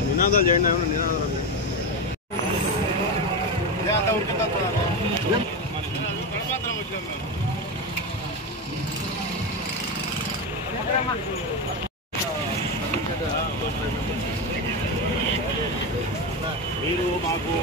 నినాదాలు చేయండి నినాదాలు మీరు మాకు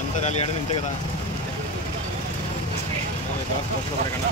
అంతా ర్యాలీ ఆడేది ఇంతే కదా పడకుండా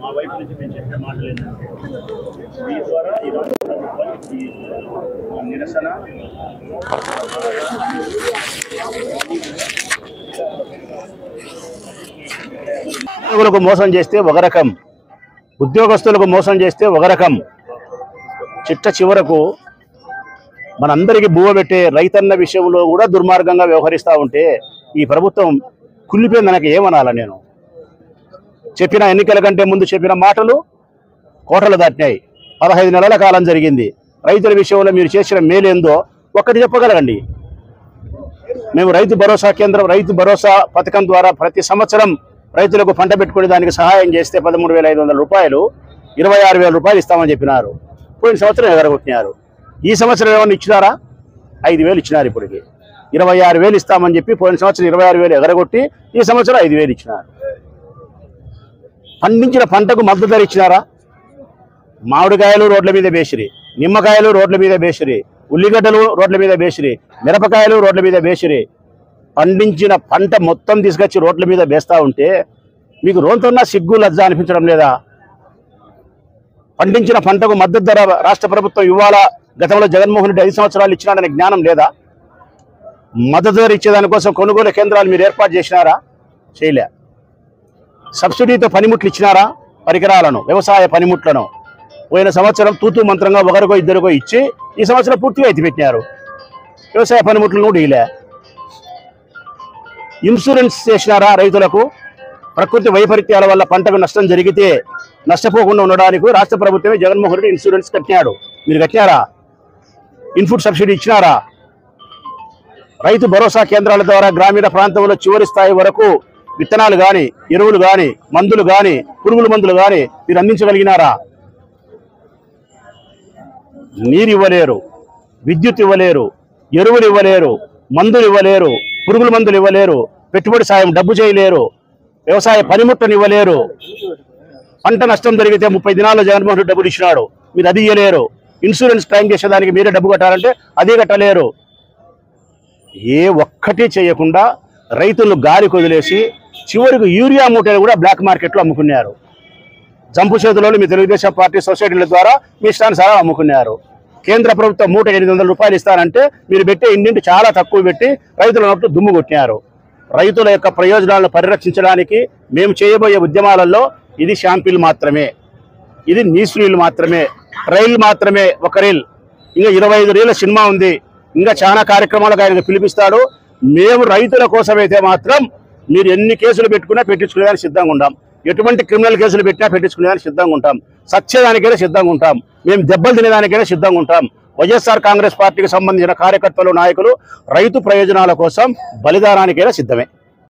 మా వైపు నుంచి మేము చెప్పే మాటలు ఏంటంటే మీ ద్వారా ఈ రాష్ట్ర ప్రభుత్వం ఈ నిరసన ఉద్యోగులకు మోసం చేస్తే ఒక రకం, ఉద్యోగస్తులకు మోసం చేస్తే ఒక రకం, చిట్ట చివరకు మనందరికీ బువ్వ పెట్టే రైతన్న విషయంలో కూడా దుర్మార్గంగా వ్యవహరిస్తూ ఉంటే ఈ ప్రభుత్వం కుళ్ళిపోయింది. నాకు ఏమనాలా? నేను చెప్పిన ఎన్నికల కంటే ముందు చెప్పిన మాటలు కోటలు దాటినాయి. 15 నెలల కాలం జరిగింది. రైతుల విషయంలో మీరు చేసిన మేలేందో ఒక్కటి చెప్పగలగండి. మేము రైతు భరోసా కేంద్రం, రైతు భరోసా పథకం ద్వారా ప్రతి సంవత్సరం రైతులకు పంట పెట్టుకునే దానికి సహాయం చేస్తే 13,500 రూపాయలు 26,000 రూపాయలు ఇస్తామని చెప్పినారు. పోయిన సంవత్సరం ఎగరగొట్టినారు. ఈ సంవత్సరం ఏమన్నా ఇచ్చినారా? 5,000 ఇచ్చినారు. ఇప్పటికి 26,000 ఇస్తామని చెప్పి పోయిన సంవత్సరం 26,000 ఎగరగొట్టి ఈ సంవత్సరం 5,000 ఇచ్చినారు. పండించిన పంటకు మద్దతు ధర ఇచ్చినారా? మామిడికాయలు రోడ్ల మీద బేసిరి, నిమ్మకాయలు రోడ్ల మీద బేసిరి, ఉల్లిగడ్డలు రోడ్ల మీద బేసిరి, మిరపకాయలు రోడ్ల మీద బేసిరి. పండించిన పంట మొత్తం తీసుకొచ్చి రోడ్ల మీద వేస్తూ ఉంటే మీకు రోంతన్నా సిగ్గు లజ్జ అనిపించడం లేదా? పండించిన పంటకు మద్దతు ధర రాష్ట్ర ప్రభుత్వం ఇవ్వాలా, గతంలో జగన్మోహన్ రెడ్డి 5 సంవత్సరాలు ఇచ్చినాడనే జ్ఞానం లేదా? మద్దతు ధర ఇచ్చేదానికోసం కొనుగోలు కేంద్రాలు మీరు ఏర్పాటు చేసినారా? చేయలే. సబ్సిడీతో పనిముట్లు ఇచ్చినారా? పరికరాలను, వ్యవసాయ పనిముట్లను పోయిన సంవత్సరం తూతూ మంత్రంగా ఒకరికో ఇద్దరికో ఇచ్చి ఈ సంవత్సరం పూర్తిగా ఎత్తిపెట్టినారు. వ్యవసాయ పనిముట్లను కూడా ఇలా ఇన్సూరెన్స్ చేసినారా? రైతులకు ప్రకృతి వైపరీత్యాల వల్ల పంటకు నష్టం జరిగితే నష్టపోకుండా ఉండడానికి రాష్ట్ర ప్రభుత్వమే జగన్మోహన్ రెడ్డి ఇన్సూరెన్స్ కట్టినాడు. మీరు కట్టినారా? Input subsidy ఇచ్చినారా? రైతు భరోసా కేంద్రాల ద్వారా గ్రామీణ ప్రాంతంలో చివరి స్థాయి వరకు విత్తనాలు కానీ, ఎరువులు కానీ, మందులు కానీ, పురుగుల మందులు కానీ మీరు అందించగలిగినారా? నీరు ఇవ్వలేరు, విద్యుత్ ఇవ్వలేరు, ఎరువులు ఇవ్వలేరు, మందులు ఇవ్వలేరు, పురుగుల మందులు ఇవ్వలేరు, పెట్టుబడి సాయం డబ్బు చేయలేరు, వ్యవసాయ పనిముట్లను ఇవ్వలేరు. పంట నష్టం జరిగితే 30 దినాల్లో జగన్మోహన్ రెడ్డి డబ్బులు ఇచ్చినాడు, మీరు అది ఇవ్వలేరు. ఇన్సూరెన్స్ క్లెయిమ్ చేసేదానికి మీరే డబ్బు కట్టాలంటే అది కట్టలేరు. ఏ ఒక్కటి చేయకుండా రైతులను గాలి కొదిలేసి చివరికి యూరియా మూటలు కూడా బ్లాక్ మార్కెట్లో అమ్ముకున్నారు. జంపు చేతులలో మీ తెలుగుదేశం పార్టీ సొసైటీల ద్వారా మీ ఇష్టానుసారం అమ్ముకున్నారు. కేంద్ర ప్రభుత్వం మూట 800 రూపాయలు ఇస్తానంటే మీరు పెట్టే ఇంటింటి చాలా తక్కువ పెట్టి రైతుల నోట్లు దుమ్ము కొట్టినారు. రైతుల యొక్క ప్రయోజనాలను పరిరక్షించడానికి మేము చేయబోయే ఉద్యమాలలో ఇది షాంపిల్ మాత్రమే, ఇది నీసురీలు మాత్రమే, ట్రైల్ మాత్రమే. ఒక రీల్, ఇంకా 25 రీల సినిమా ఉంది, ఇంకా చాలా కార్యక్రమాలకు ఆయన పిలిపిస్తాడు. మేము రైతుల కోసమైతే మాత్రం మీరు ఎన్ని కేసులు పెట్టుకున్నా పెట్టించుకునేదానికి సిద్ధంగా ఉంటాం. ఎటువంటి క్రిమినల్ కేసులు పెట్టినా పెట్టించుకునేదానికి సిద్ధంగా ఉంటాం. సత్యదానికైనా సిద్ధంగా ఉంటాం. మేము దెబ్బలు తినేదానికైనా సిద్ధంగా ఉంటాం. వైఎస్ఆర్ కాంగ్రెస్ పార్టీకి సంబంధించిన కార్యకర్తలు, నాయకులు రైతు ప్రయోజనాల కోసం బలిదానానికైనా సిద్ధమే.